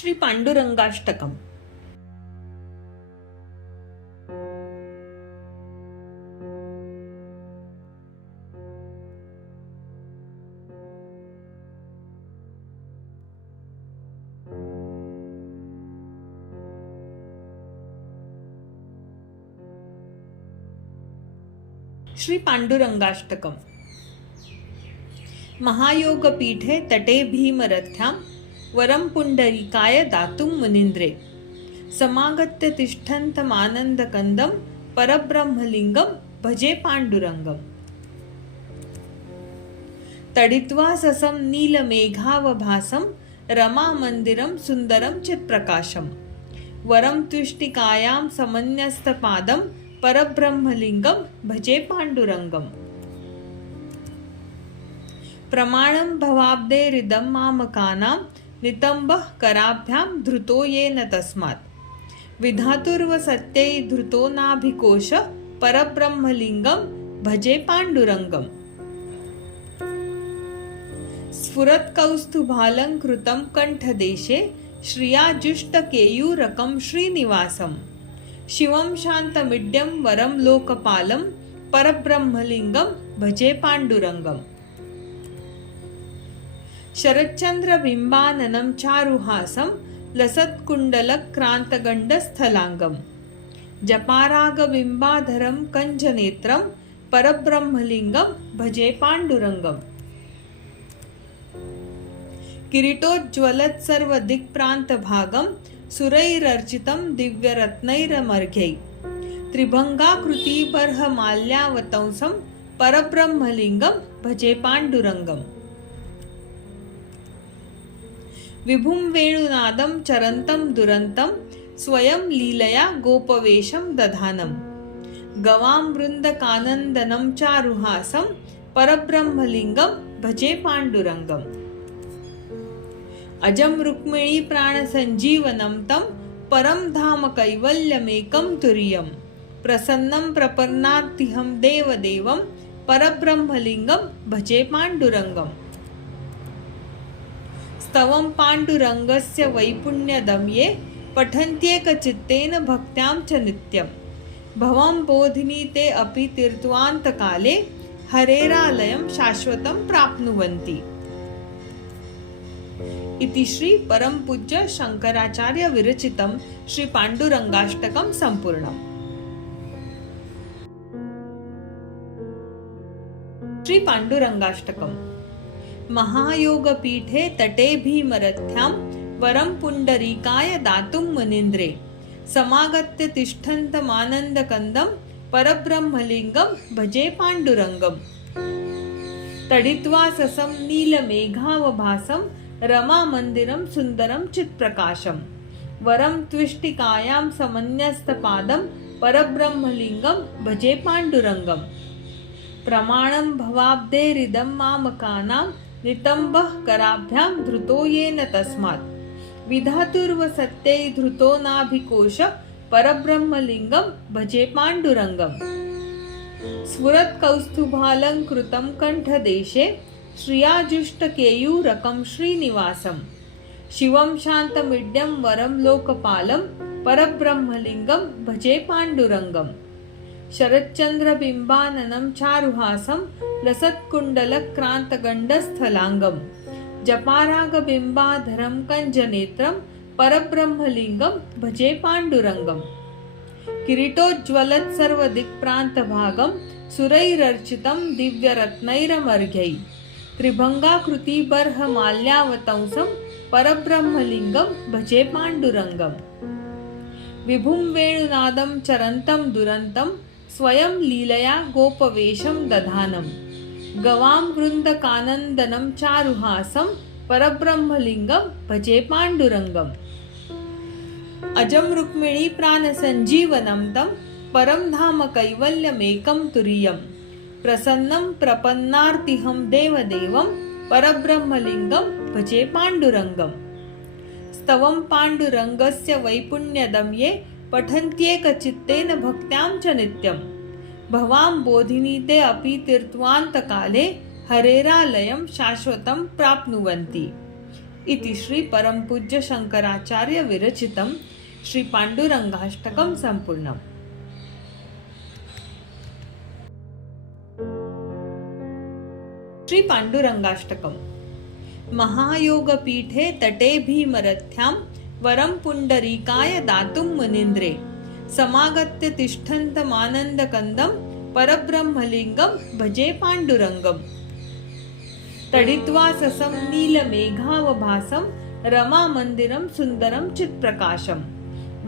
श्री पांडुरंगाष्टकम. श्री पांडुरंगाष्टकम. महायोगपीठे तटे भीमरथ्यां वरं पुंडरीकाय दातुं मुनीन्द्रे समागत्य तिष्ठन्तमानन्दकन्दं परब्रह्मलिङ्गं भजे पाण्डुरङ्गम्. तडित्वा ससं नीलमेघावभासं रमामन्दिरं सुन्दरं चित्प्रकाशं वरं त्विष्टिकायां समन्यस्तपादं परब्रह्मलिङ्गं भजे पाण्डुरङ्गम्. प्रमाणं भवाब्दैरिदं मामकानां नितम्बः कराभ्यां धृतो येन तस्मात् विधातुर्वसत्यै धृतो नाभिकोश परब्रह्मलिङ्गं भजे पाण्डुरङ्गम्. स्फुरत्कौस्तुभालङ्कृतं कण्ठदेशे श्रियाजुष्टकेयूरकं श्रीनिवासं शिवं शान्तमिड्यं वरं लोकपालं परब्रह्मलिङ्गं भजे पाण्डुरङ्गम्. शरच्चन्द्रबिम्बाननं चारुहासं लसत्कुण्डलक्रान्तगण्डस्थलाङ्गं जपारागबिम्बाधरं कञ्जनेत्रं परब्रह्मलिङ्गं भजे पाण्डुरङ्गम्. किरीटोज्ज्वलत्सर्वदिक्प्रान्तभागं सुरैरर्चितं दिव्यरत्नैरमर्घ्यै त्रिभङ्गाकृतिबर्हमाल्यावतंसं परब्रह्मलिङ्गं भजे पाण्डुरङ्गम्. विभुं वेणुनादं चरन्तं दुरन्तं स्वयं लीलया गोपवेशं दधानं गवां वृन्दकानन्दनं चारुहासं परब्रह्मलिङ्गं भजे पाण्डुरङ्गम्. अजं रुक्मिणी प्राणसञ्जीवनं तं परं धाम कैवल्यमेकं तुर्यं प्रसन्नं प्रपन्नात्तिहं देवदेवं परब्रह्मलिङ्गं भजे पाण्डुरङ्गम्. स्तवं पाण्डुरङ्गस्य वैपुण्यदं ये पठन्त्येकचित्तेन भक्त्यां च नित्यं भवं बोधिनी ते अपि तीर्त्वान्तकाले हरेरालयं शाश्वतं प्राप्नुवन्ति. इति श्री परमपूज्य शंकराचार्य विरचितं श्री पाण्डुरङ्गाष्टकं सम्पूर्णम्. श्री पाण्डुरङ्गाष्टकम्. महायोगपीठे तटे भीमरथ्यां वरं पुंडरीकाय दातुं मुनीन्द्रे समागत्य तिष्ठन्तमानन्दकन्दं परब्रह्मलिङ्गं भजे पाण्डुरङ्गम्. तडित्वा ससं नीलमेघावभासं रमामन्दिरं सुन्दरं चित्प्रकाशं वरं त्विष्टिकायां समन्यस्तपादं परब्रह्मलिङ्गं भजे पाण्डुरङ्गम्. प्रमाणं भवाब्दैरिदं मामकानां नितम्बः कराभ्यां धृतो येन तस्मात् विधातुर्वसत्यै धृतो नाभिकोश परब्रह्मलिङ्गं भजे पाण्डुरङ्गम्. स्फुरत्कौस्तुभालङ्कृतं कण्ठदेशे श्रियाजुष्टकेयूरकं श्रीनिवासं शिवं शान्तमिड्यं वरं लोकपालं परब्रह्मलिङ्गं भजे पाण्डुरङ्गम्. शरच्चन्द्रबिम्बाननं चारुहासं लसत्कुण्डलक्रान्तगण्डस्थलाङ्गं जपारागबिम्बाधरं कञ्जनेत्रं परब्रह्मलिङ्गं भजे पाण्डुरङ्गम्. किरीटोज्ज्वलत्सर्वदिक्प्रान्तभागं सुरैरर्चितं दिव्यरत्नैरमर्घ्यै त्रिभङ्गाकृतिबर्हमाल्यावतंसं परब्रह्मलिङ्गं भजे पाण्डुरङ्गम्. विभुं वेणुनादं चरन्तं दुरन्तं स्वयं लीलया गोपवेशं दधानं गवां वृन्दकानन्दनं चारुहासं परब्रह्मलिङ्गं भजे पाण्डुरङ्गम्. अजं रुक्मिणी प्राणसञ्जीवनं तं परं धाम कैवल्यमेकं तुर्यं प्रसन्नं प्रपन्नार्तिहं देवदेवं परब्रह्मलिङ्गं भजे पाण्डुरङ्गम्. स्तवं पाण्डुरङ्गस्य वैपुण्यदं ये पठन्त्येकचित्तेन भक्त्यां च नित्यं भवां बोधिनी ते अपि तीर्त्वान्तकाले हरेरालयं शाश्वतं प्राप्नुवन्ति. इति श्री परमपूज्य शंकराचार्य विरचितं श्री पांडुरंगाष्टकं संपूर्णम्। श्री पांडुरंगाष्टकम्। महायोगपीठे तटे भीमरथ्यां वरं पुंडरीकाय दातुं मुनीन्द्रे समागत्य तिष्ठन्तमानन्दकन्दं परब्रह्मलिङ्गं भजे पाण्डुरङ्गम्। तडित्वा ससं नीलमेघावभासं रमामन्दिरं सुन्दरं चित्प्रकाशं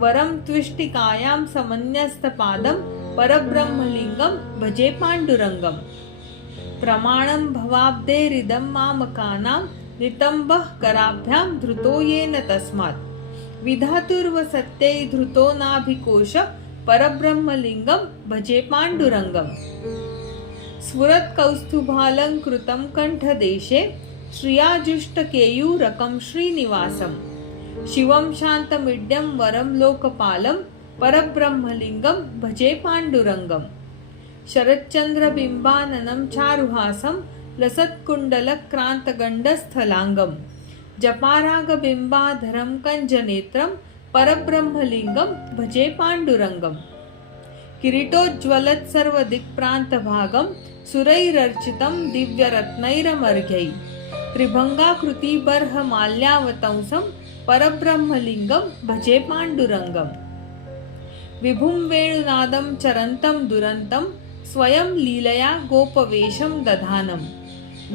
वरं त्विष्टिकायां समन्यस्तपादं परब्रह्मलिङ्गं भजे पाण्डुरङ्गम्। प्रमाणं भवाब्देरिदं मामकानां नितम्बः कराभ्यां धृतो येन तस्मात् विधातुर्वसत्यै धृतो नाभिकोश परब्रह्मलिङ्गं भजे पाण्डुरङ्गम्। स्फुरत्कौस्तुभालङ्कृतं कण्ठदेशे श्रियाजुष्टकेयूरकं श्रीनिवासं शिवं शान्तमिड्यं वरं लोकपालं परब्रह्मलिङ्गं भजे पाण्डुरङ्गम्। शरच्चन्द्रबिम्बाननं चारुहासं लसत्कुण्डलक्रान्तगण्डस्थलाङ्गं जपारागबिम्बाधरं कञ्जनेत्रं परब्रह्मलिङ्गं भजे पाण्डुरङ्गम्। किरीटोज्ज्वलत्सर्वदिक्प्रान्तभागं सुरैरर्चितं दिव्यरत्नैरमर्घ्यैः त्रिभङ्गाकृतिबर्हमाल्यावतंसं परब्रह्मलिङ्गं भजे पाण्डुरङ्गम्। विभुं वेणुनादं चरन्तं दुरन्तं स्वयं लीलया गोपवेशं दधानं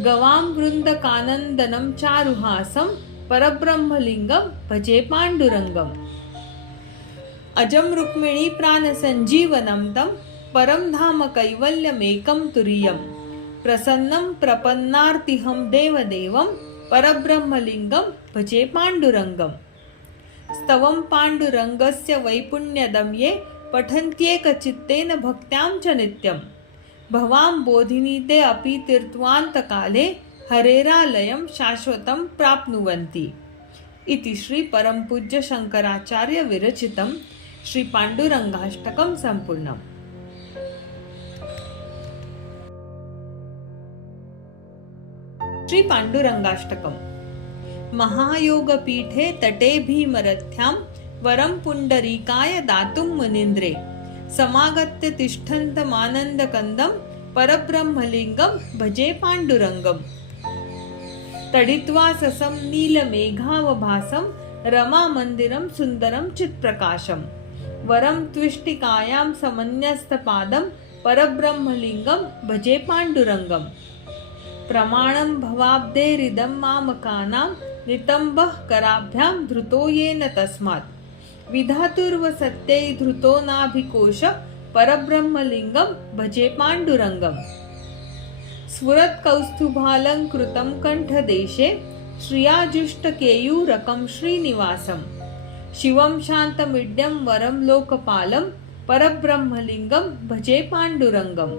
गवां वृन्दकानन्दनं चारुहासं परब्रह्मलिङ्गं भजे पाण्डुरङ्गम्। अजं रुक्मिणी प्राणसञ्जीवनं तं परं धाम कैवल्यमेकं तुरीयं प्रसन्नं प्रपन्नार्तिहं देवदेवं परब्रह्मलिङ्गं भजे पाण्डुरङ्गम्। स्तवं पाण्डुरङ्गस्य वैपुण्यदं ये पठन्त्येकचित्तेन भक्त्यां च नित्यं भवां बोधिनी ते अपि तीर्त्वान्तकाले हरेरालयं शाश्वतं प्राप्नुवन्ति। इति श्री परमपूज्य शंकराचार्य विरचितं श्री पांडुरंगाष्टकं संपूर्णम्। श्री पांडुरंगाष्टकम्। महायोगपीठे तटे भीमरथ्यां वरं पुंडरीकाय दातुं मुनीन्द्रे समागत्य तिष्ठन्तमानन्दकन्दं परब्रह्मलिङ्गं भजे पाण्डुरङ्गम्। तडित्वा ससं नीलमेघावभासं रमामन्दिरं सुन्दरं चित्प्रकाशं वरं त्विष्टिकायां समन्यस्तपादं परब्रह्मलिङ्गं भजे पाण्डुरङ्गम्। प्रमाणं भवाब्देरिदं मामकानां नितम्बः कराभ्यां धृतो येन तस्मात् विधातुर्वसत्यै धृतो नाभिकोश परब्रह्मलिङ्गं भजे पाण्डुरङ्गम्। स्फुरत्कौस्तुभालङ्कृतं कण्ठदेशे श्रियाजुष्टकेयूरकं श्रीनिवासं शिवं शान्तमिड्यं वरं लोकपालं परब्रह्मलिङ्गं भजे पाण्डुरङ्गम्।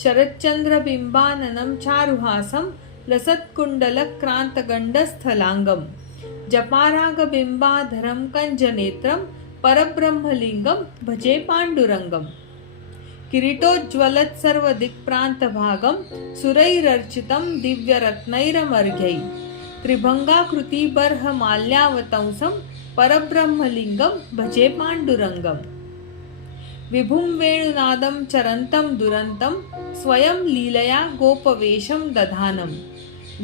शरच्चन्द्रबिम्बाननं चारुहासं लसत्कुण्डलक्रान्तगण्डस्थलाङ्गं जपारागबिम्बाधरं कञ्जनेत्रं परब्रह्मलिङ्गं भजे पाण्डुरङ्गम्। किरीटोज्ज्वलत्सर्वदिक्प्रान्तभागं सुरैरर्चितं दिव्यरत्नैरमर्घ्यैः त्रिभङ्गाकृतिबर्हमाल्यावतंसं परब्रह्मलिङ्गं भजे पाण्डुरङ्गम्। विभुं वेणुनादं चरन्तं दुरन्तं स्वयं लीलया गोपवेशं दधानं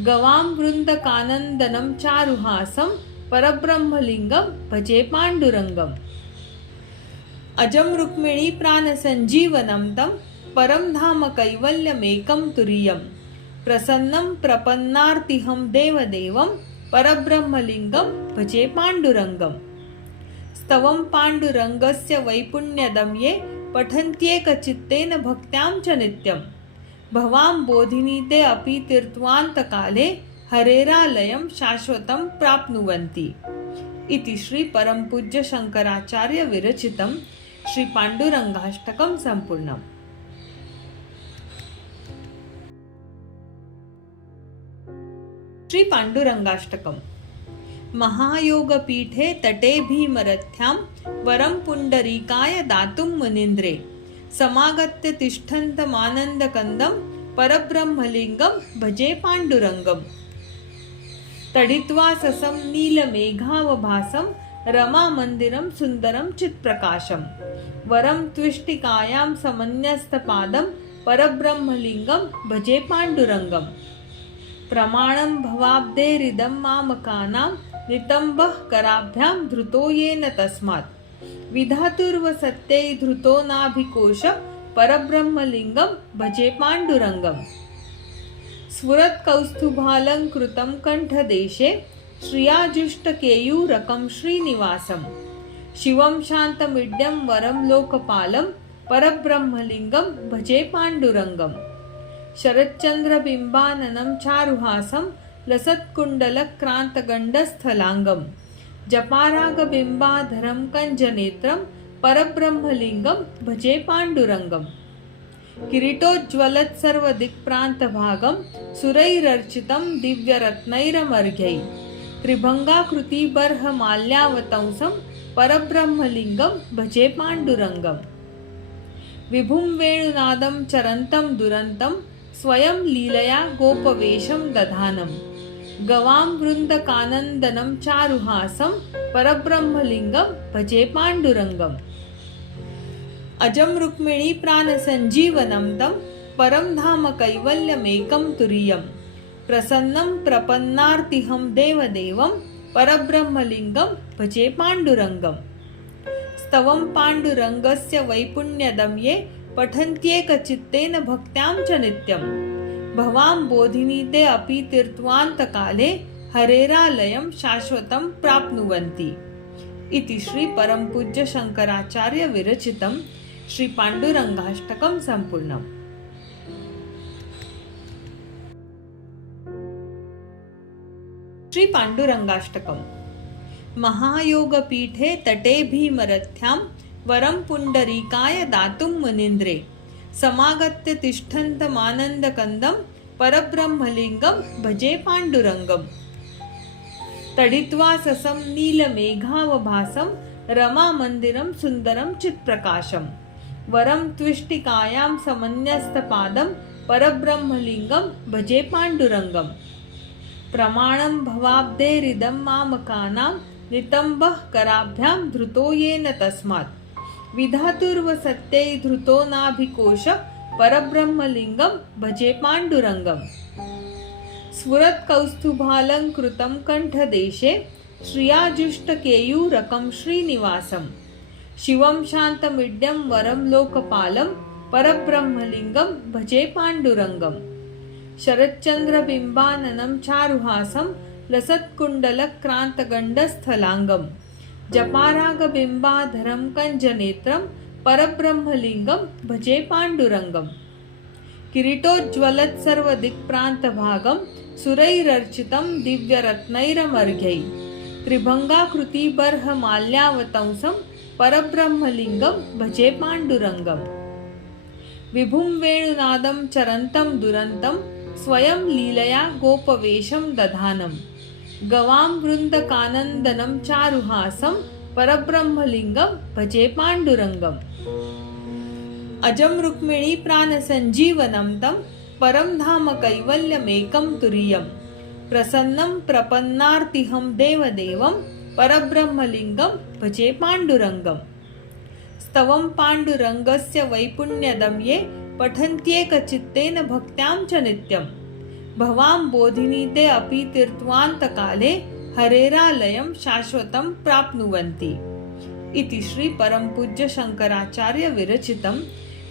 गवां वृन्दकानन्दनं चारुहासं परब्रह्मलिङ्गं भजे पाण्डुरङ्गम्। अजं रुक्मिणी प्राणसञ्जीवनं तं परं धाम कैवल्यमेकं तुरीयं प्रसन्नं प्रपन्नार्तिहं देवदेवं परब्रह्मलिङ्गं भजे पाण्डुरङ्गम्। स्तवं पाण्डुरङ्गस्य वैपुण्यदं ये पठन्त्येकचित्तेन भक्त्यां च नित्यं भवां बोधिनी ते अपि तीर्त्वान्तकाले हरेरालयं शाश्वतं प्राप्नुवन्ति। इति श्री परमपूज्य शंकराचार्य विरचितं श्री पांडुरंगाष्टकं संपूर्णम्। श्री पांडुरंगाष्टकम्। महायोगपीठे तटे भीमरथ्यां वरं पुंडरीकाय दातुं मुनीन्द्रे समागत्य तिष्ठन्तमानन्दकन्दं परब्रह्मलिङ्गं भजे पाण्डुरङ्गम्। तडित्वा ससं नीलमेघावभासं रमामन्दिरं सुन्दरं चित्प्रकाशं वरं त्विष्टिकायां समन्यस्तपादं परब्रह्मलिङ्गं भजे पाण्डुरङ्गं प्रमाणं भवाब्देरिदं मामकानां नितम्बः कराभ्यां धृतो येन तस्मात् विधातुर्वसत्यै धृतो नाभिकोश परब्रह्मलिङ्गं भजे पाण्डुरङ्गम् स्फुरत्कौस्तुभालङ्कृतं कण्ठदेशे श्रियाजुष्टकेयूरकं श्रीनिवासं शिवं शान्तमिड्यं वरं लोकपालं परब्रह्मलिङ्गं भजे पाण्डुरङ्गम् शरच्चन्द्रबिम्बाननं चारुहासं लसत्कुण्डलक्रान्तगण्डस्थलाङ्गं जपारागबिम्बाधरं कञ्जनेत्रं परब्रह्मलिङ्गं भजे पाण्डुरङ्गम् किरीटोज्ज्वलत्सर्वदिक्प्रान्तभागं सुरैरर्चितं दिव्यरत्नैरमर्घ्यैः त्रिभङ्गाकृतिबर्हमाल्यावतंसं परब्रह्मलिङ्गं भजे पाण्डुरङ्गम् विभुं वेणुनादं चरन्तं दुरन्तं स्वयं लीलया गोपवेशं दधानं गवां वृन्दकानन्दनं चारुहासं परब्रह्मलिङ्गं भजे पाण्डुरङ्गम् अजं रुक्मिणी प्राणसञ्जीवनं तं परं धाम कैवल्यमेकं तुरीयं प्रसन्नं प्रपन्नार्तिहं देवदेवं परब्रह्मलिङ्गं भजे पाण्डुरङ्गम् स्तवं पाण्डुरङ्गस्य वैपुण्यदं ये पठन्त्येकचित्तेन भक्त्यां च नित्यं भवां बोधिनी ते अपि तीर्त्वान्तकाले हरेरालयं शाश्वतं प्राप्नुवन्ति इति श्री परमपूज्य शंकराचार्य विरचितं श्री पाण्डुरङ्गाष्टकं सम्पूर्णम्। श्री पाण्डुरङ्गाष्टकम् महायोगपीठे तटे भीमरथ्यां वरं पुण्डरीकाय दातुं मुनीन्द्रे समागत्य तिष्ठन्तमानन्दकन्दं परब्रह्मलिङ्गं भजे पाण्डुरङ्गम् तडित्वा ससं नीलमेघावभासं रमामन्दिरं सुन्दरं चित्प्रकाशं वरं त्विष्टिकायां समन्यस्तपादं परब्रह्मलिङ्गं भजे पाण्डुरङ्गम् प्रमाणं भवाब्देरिदं मामकानां नितम्बः कराभ्यां धृतो येन तस्मात् विधातुर्वसत्यै धृतो नाभिकोश परब्रह्मलिङ्गं भजे पाण्डुरङ्गम् स्फुरत्कौस्तुभालङ्कृतं कण्ठदेशे श्रियाजुष्टकेयूरकं श्रीनिवासं शिवं शान्तमिड्यं वरं लोकपालं परब्रह्मलिङ्गं भजे पाण्डुरङ्गम् शरच्चन्द्रबिम्बाननं चारुहासं लसत्कुण्डलक्रान्तगण्डस्थलाङ्गं जपारागबिम्बाधरं कञ्जनेत्रं परब्रह्मलिङ्गं भजे पाण्डुरङ्गम् किरीटोज्ज्वलत्सर्वदिक्प्रान्तभागं सुरैरर्चितं दिव्यरत्नैरमर्घ्यैः त्रिभङ्गाकृतिबर्हमाल्यावतंसं परब्रह्मलिङ्गं भजे पाण्डुरङ्गम् विभुं वेणुनादं चरन्तं दुरन्तं स्वयं लीलया गोपवेशं दधानं गवां वृन्दकानन्दनं चारुहासं परब्रह्मलिङ्गं भजे पाण्डुरङ्गम् अजं रुक्मिणी प्राणसञ्जीवनं तं परं धाम कैवल्यमेकं तुरीयं प्रसन्नं प्रपन्नार्तिहं देवदेवं परब्रह्मलिङ्गं भजे पाण्डुरङ्गम् स्तवं पाण्डुरङ्गस्य वैपुण्यदं ये पठन्त्येकचित्तेन भक्त्यां च नित्यं भवां बोधिनी ते अपि तीर्त्वान्तकाले हरेरालयं शाश्वतं प्राप्नुवन्ति इति श्री परमपूज्य शंकराचार्य विरचितं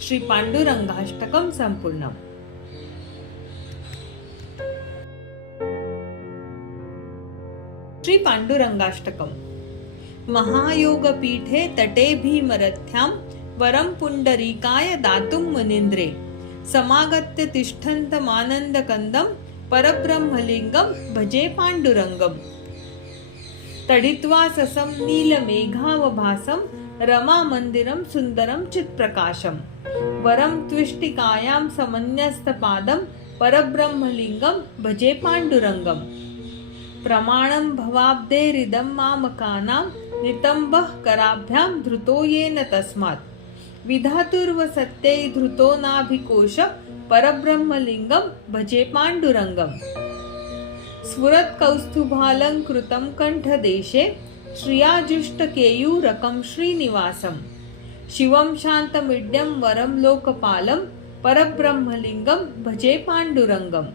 श्री पाण्डुरङ्गाष्टकं सम्पूर्णम्। श्री पाण्डुरङ्गाष्टकम् महायोगपीठे तटे भीमरथ्यां वरं पुण्डरीकाय दातुं मुनीन्द्रे समागत्य तिष्ठन्तमानन्दकन्दं परब्रह्मलिङ्गं भजे पाण्डुरङ्गम् तडित्वा ससं नीलमेघावभासं रमामन्दिरं सुन्दरं चित्प्रकाशं वरं त्विष्टिकायां समन्यस्तपादं परब्रह्मलिङ्गं भजे पाण्डुरङ्गम् प्रमाणं भवाब्देरिदं मामकानां नितम्बः कराभ्यां धृतो येन तस्मात् विधातुर्वसत्यै धृतो नाभिकोश परब्रह्मलिङ्गं भजे पाण्डुरङ्गम् स्फुरत् कौस्तुभालंकृतं कंठदेशे श्रियाजुष्टकेयूरकं श्रीनिवासं शिवं शान्तमिड्यं वरं लोकपालं परब्रह्मलिङ्गं भजे पाण्डुरङ्गम्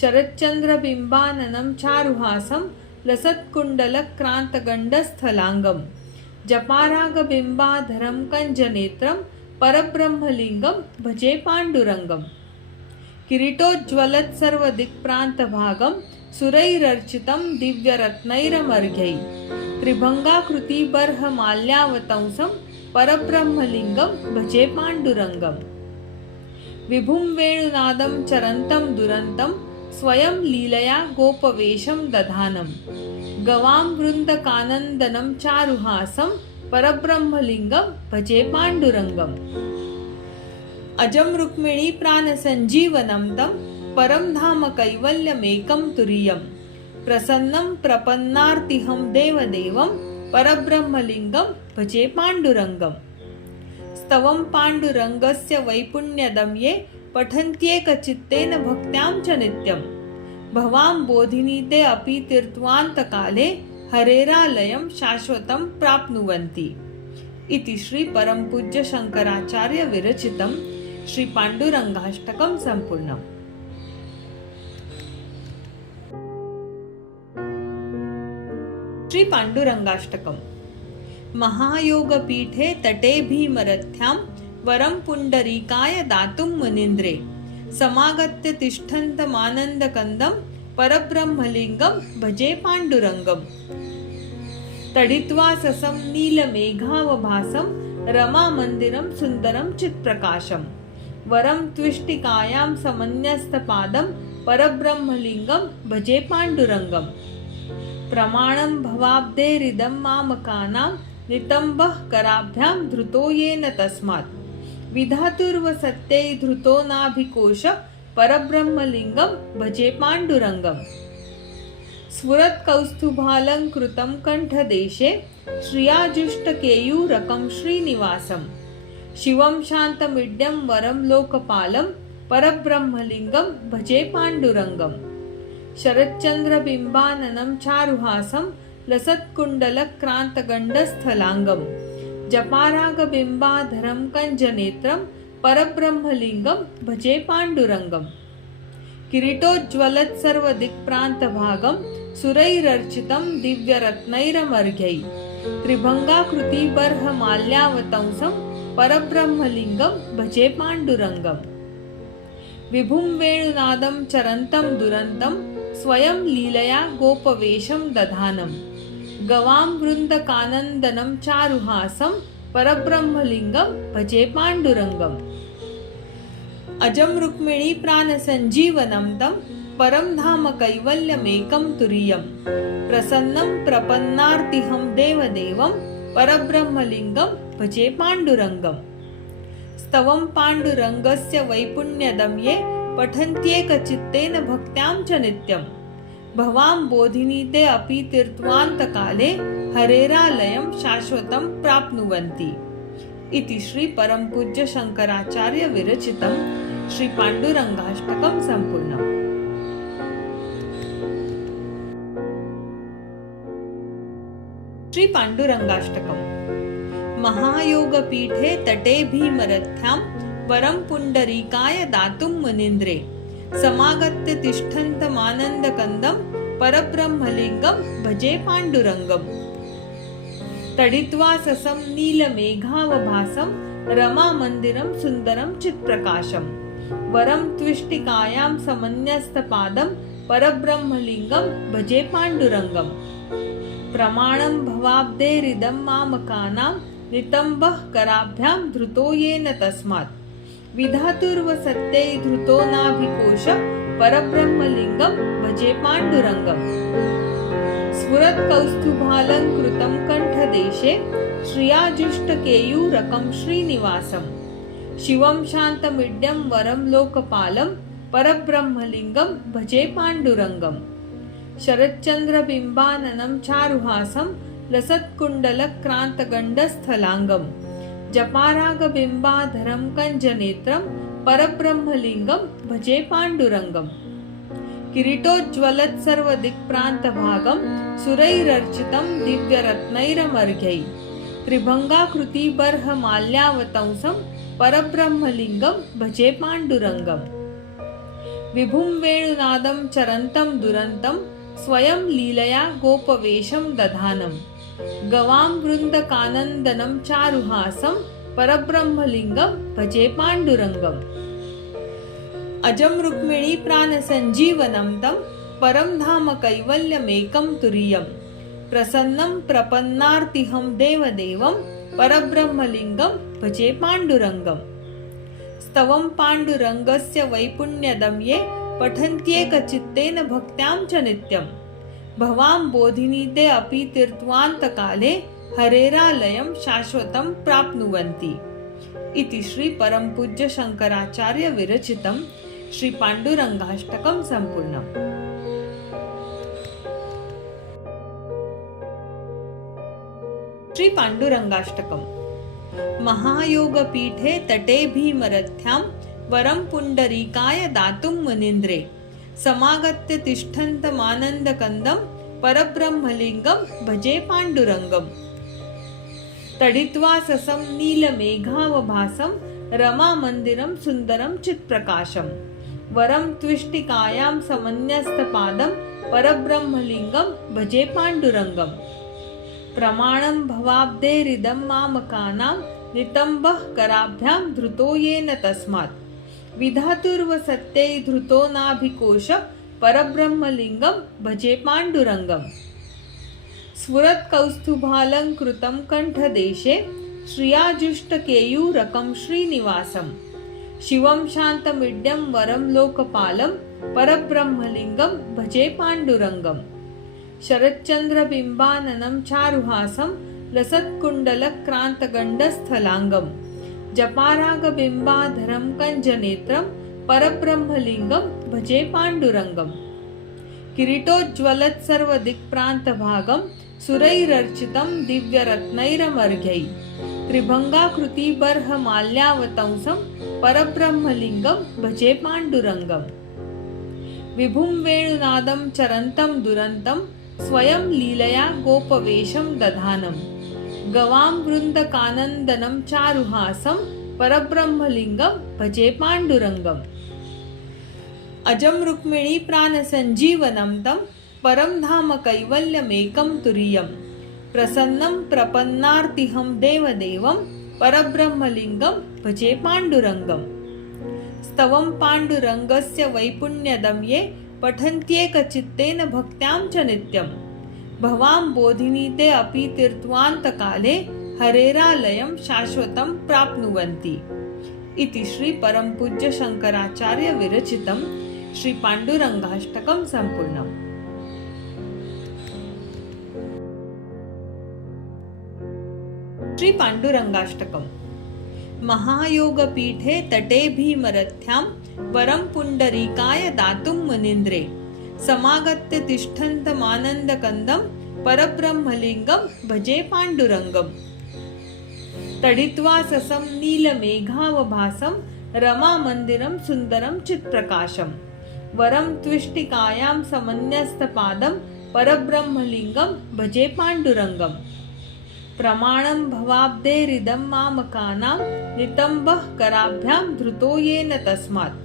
शरच्चन्द्रबिम्बाननं चारुहासं लसत्कुण्डलक्रान्तगण्डस्थलाङ्गं जपारागबिम्बाधरं कञ्जनेत्रं परब्रह्मलिङ्गं भजे पाण्डुरङ्गम् किरीटोज्ज्वलत् सर्वदिक्प्रान्तभागं सुरैरर्चितं दिव्यरत्नैरमर्घ्यैः त्रिभङ्गाकृतिबर्हमाल्यावतंसं परब्रह्मलिङ्गं भजे पाण्डुरङ्गम् विभुं वेणुनादं चरन्तं दुरन्तं स्वयं लीलया गोपवेशं दधानं गवां वृन्दकानन्दनं चारुहासं परब्रह्मलिङ्गं भजे पाण्डुरङ्गम् अजं रुक्मिणी प्राणसञ्जीवनं तं परं धाम कैवल्यमेकं तुरीयं प्रसन्नं प्रपन्नार्तिहं देवदेवं परब्रह्मलिङ्गं भजे पाण्डुरङ्गम् स्तवं पाण्डुरङ्गस्य वैपुण्यदं ये पठन्त्येकचित्तेन भक्त्यां च नित्यं भवां बोधिनी ते अपि तीर्त्वान्तकाले हरेरालयं शाश्वतं प्राप्नुवन्ति इति श्री परमपूज्य शंकराचार्य विरचितं श्री पाण्डुरङ्गाष्टकं सम्पूर्णम्। श्री पाण्डुरङ्गाष्टकम् महायोगपीठे तटे भीमरथ्यां वरं पुण्डरीकाय दातुं मुनीन्द्रे समागत्य तिष्ठन्तमानन्दकन्दं परब्रह्मलिङ्गं भजे पाण्डुरङ्गम् तडित्वा ससं नीलमेघावभासं रमामन्दिरं सुन्दरं चित्प्रकाशं वरं त्विष्टिकायां समन्यस्तपादं परब्रह्मलिङ्गं भजे पाण्डुरङ्गम् प्रमाणं भवाब्धेरिदं मामकानां नितम्बः कराभ्यां धृतो येन तस्मात् विधातुर्वसत्यै धृतो नाभिकोश परब्रह्मलिङ्गं भजे पाण्डुरङ्गम् स्फुरत् कौस्तुभालंकृतं कंठदेशे श्रियाजुष्टकेयूरकं श्रीनिवासं शिवं शान्तमिड्यं वरं लोकपालं परब्रह्मलिङ्गं भजे पाण्डुरङ्गम् शरच्चन्द्रबिम्बाननं चारुहासं लसत्कुण्डलक्रान्तगण्डस्थलाङ्गं जपारागबिम्बाधरं कञ्जनेत्रं परब्रह्मलिङ्गं भजे पाण्डुरङ्गम् किरीटोज्ज्वलत् सर्वदिक्प्रान्तभागं सुरैरर्चितं दिव्यरत्नैरमर्घ्यैः त्रिभङ्गाकृतिबर्हमाल्यावतंसं परब्रह्मलिङ्गं भजे पाण्डुरङ्गम् विभुं वेणुनादं चरन्तं दुरन्तं स्वयं लीलया गोपवेशं दधानं गवां वृन्दकानन्दनं चारुहासं परब्रह्मलिङ्गं भजे पाण्डुरङ्गम् अजं रुक्मिणी प्राणसञ्जीवनं तं परं धाम कैवल्यमेकं तुरीयं प्रसन्नं प्रपन्नार्तिहं देवदेवं परब्रह्मलिङ्गं भजे पाण्डुरङ्गम् स्तवं पाण्डुरङ्गस्य वैपुण्यदं ये पठन्त्येकचित्तेन भक्त्यां च नित्यं भवां बोधिनी ते अपि तीर्त्वान्तकाले हरेरालयं शाश्वतं प्राप्नुवन्ति इति श्री परमपूज्य शंकराचार्य विरचितं श्री पाण्डुरङ्गाष्टकं सम्पूर्णम्। श्री पाण्डुरङ्गाष्टकम् महायोगपीठे तटे भीमरथ्यां वरं पुण्डरीकाय दातुं मुनीन्द्रे समागत्य तिष्ठन्तमानन्दकन्दं परब्रह्मलिङ्गं भजे पाण्डुरङ्गम् तडित्वा ससं नीलमेघावभासं रमामन्दिरं सुन्दरं चित्प्रकाशं वरं त्विष्टिकायां समन्यस्तपादं परब्रह्मलिङ्गं भजे पाण्डुरङ्गम् प्रमाणं भवाब्धेरिदं मामकानां नितम्बः कराभ्यां धृतो येन तस्मात् विधातुर्वसत्यै धृतो नाभिकोश परब्रह्मलिङ्गं भजे पाण्डुरङ्गम् स्फुरत् कौस्तुभालंकृतं कंठदेशे श्रियाजुष्टकेयूरकं श्रीनिवासं शिवं शान्तमिड्यं वरं लोकपालं परब्रह्मलिङ्गं भजे पाण्डुरङ्गम् शरच्चन्द्रबिम्बाननं चारुहासं लसत्कुण्डलक्रान्तगण्डस्थलाङ्गं जपारागबिम्बाधरं कञ्जनेत्रं परब्रह्मलिङ्गं भजे पाण्डुरङ्गम् किरीटोज्ज्वलत् सर्वदिक्प्रान्तभागं सुरैरर्चितं दिव्यरत्नैरमर्घ्यैः त्रिभङ्गाकृतिबर्हमाल्यावतंसं परब्रह्मलिङ्गं भजे पाण्डुरङ्गम् विभुं वेणुनादं चरन्तं दुरन्तं स्वयं लीलया गोपवेशं दधानं गवां वृन्दकानन्दनं चारुहासं परब्रह्मलिङ्गं भजे पाण्डुरङ्गम् अजं रुक्मिणी प्राणसञ्जीवनं तं परं धाम कैवल्यमेकं तुरीयं प्रसन्नं प्रपन्नार्तिहं देवदेवं परब्रह्मलिङ्गं भजे पाण्डुरङ्गम् स्तवं पाण्डुरङ्गस्य वैपुण्यदं ये पठन्त्येकचित्तेन भक्त्यां च नित्यं भवां बोधिनी ते अपि तीर्त्वान्तकाले हरेरालयं शाश्वतं प्राप्नुवन्ति इति श्री परमपूज्य शंकराचार्य विरचितं श्री पाण्डुरङ्गाष्टकं सम्पूर्णम्। श्री पाण्डुरङ्गाष्टकम् महायोगपीठे तटे भीमरथ्यां वरं पुण्डरीकाय दातुं मुनीन्द्रे समागत्य तिष्ठन्तमानन्दकन्दं परब्रह्मलिङ्गं भजे पाण्डुरङ्गम् तडित्वा ससं नीलमेघावभासं रमामन्दिरं सुन्दरं चित्प्रकाशं वरं त्विष्टिकायां समन्यस्तपादं परब्रह्मलिङ्गं भजे पाण्डुरङ्गम् प्रमाणं भवाब्धेरिदं मामकानां नितम्बः कराभ्यां धृतो येन तस्मात् विधातुर्वसत्यै धृतो नाभिकोश परब्रह्मलिङ्गं भजे पाण्डुरङ्गम् स्फुरत्कौस्तुभालङ्कृतं कण्ठदेशे श्रियाजुष्टकेयूरकं श्रीनिवासं शिवं शान्तमिड्यं वरं लोकपालं परब्रह्मलिङ्गं भजे पाण्डुरङ्गम् शरच्चन्द्रबिम्बाननं चारुहासं लसत्कुण्डलक्रान्तगण्डस्थलाङ्गं जपारागबिम्बाधरं कञ्जनेत्रं परब्रह्मलिङ्गं भजे पाण्डुरङ्गम् किरीटोज्ज्वलत् सर्वदिक्प्रान्तभागं सुरैरर्चितं दिव्यरत्नैरमर्घ्यैः त्रिभङ्गाकृतिबर्हमाल्यावतंसं परब्रह्मलिङ्गं भजे पाण्डुरङ्गम् विभुं वेणुनादं चरन्तं दुरन्तं स्वयं लीलया गोपवेशं दधानं गवां वृन्दकानन्दनं चारुहासं परब्रह्मलिङ्गं भजे पाण्डुरङ्गम् अजं रुक्मिणी प्राणसञ्जीवनं तं परं धाम कैवल्यमेकं तुरीयं प्रसन्नं प्रपन्नार्तिहं देवदेवं परब्रह्मलिङ्गं भजे पाण्डुरङ्गम् स्तवं पाण्डुरङ्गस्य वैपुण्यदं ये पठन्त्येकचित्तेन भक्त्यां च नित्यं भवां बोधिनी ते अपि तीर्त्वान्तकाले हरेरालयं शाश्वतं प्राप्नुवन्ति इति श्री परमपूज्य शंकराचार्य विरचितं श्री पाण्डुरङ्गाष्टकं सम्पूर्णम्। श्री पाण्डुरङ्गाष्टकम् महायोगपीठे तटे भीमरथ्यां वरं पुण्डरीकाय दातुं मुनीन्द्रे समागत्य तिष्ठन्तमानन्दकन्दं परब्रह्मलिङ्गं भजे पाण्डुरङ्गम् तडित्वा ससं नीलमेघावभासं रमामन्दिरं सुन्दरं चित्प्रकाशं वरं त्विष्टिकायां समन्यस्तपादं परब्रह्मलिङ्गं भजे पाण्डुरङ्गम् प्रमाणं भवाब्धेरिदं मामकानां नितम्बः कराभ्यां धृतो येन तस्मात्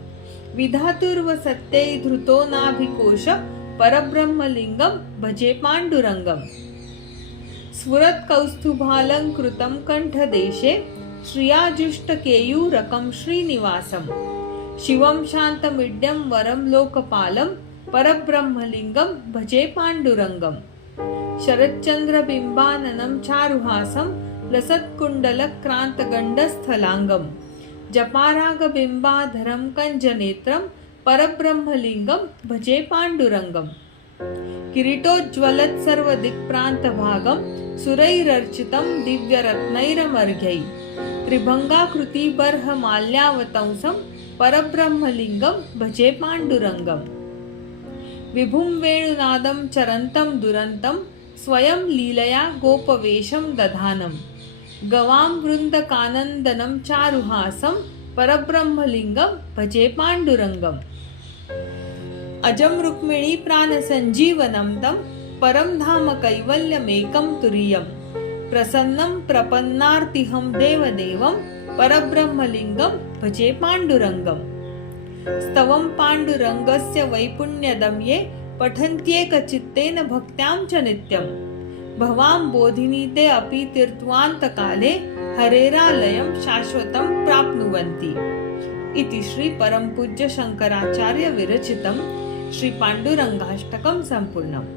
विधातुर्वसत्यै धृतो नाभिकोश परब्रह्मलिङ्गं भजे पाण्डुरङ्गम् स्फुरत्कौस्तुभालङ्कृतं कण्ठदेशे श्रियाजुष्टकेयूरकं श्रीनिवासं शिवं शान्तमिड्यं वरं लोकपालं परब्रह्मलिङ्गं भजे पाण्डुरङ्गम् शरच्चन्द्रबिम्बाननं चारुहासं लसत्कुण्डलक्रान्तगण्डस्थलाङ्गं जपारागबिम्बाधरं कञ्जनेत्रं परब्रह्मलिङ्गं भजे पाण्डुरङ्गम् किरीटोज्ज्वलत् सर्वदिक्प्रान्तभागं सुरैरर्चितं दिव्यरत्नैरमर्घ्यैः त्रिभङ्गाकृतिबर्हमाल्यावतंसं परब्रह्मलिङ्गं भजे पाण्डुरङ्गम् विभुं वेणुनादं चरन्तं दुरन्तं स्वयं लीलया गोपवेशं दधानं गवां वृन्दकानन्दनं चारुहासं परब्रह्मलिङ्गं भजे पाण्डुरङ्गम् अजं रुक्मिणी प्राणसञ्जीवनं तं परं धाम कैवल्यमेकं तुरीयं प्रसन्नं प्रपन्नार्तिहं देवदेवं परब्रह्मलिङ्गं भजे पाण्डुरङ्गम् स्तवं पाण्डुरङ्गस्य वैपुण्यदं ये पठन्त्येकचित्तेन भक्त्यां च नित्यं भवां बोधिनी ते अपि तीर्थवान्तकाले हरेरालयं शाश्वतं प्राप्नुवन्ति इति श्री परमपूज्य शंकराचार्य विरचितं श्री पाण्डुरङ्गाष्टकं सम्पूर्णम्।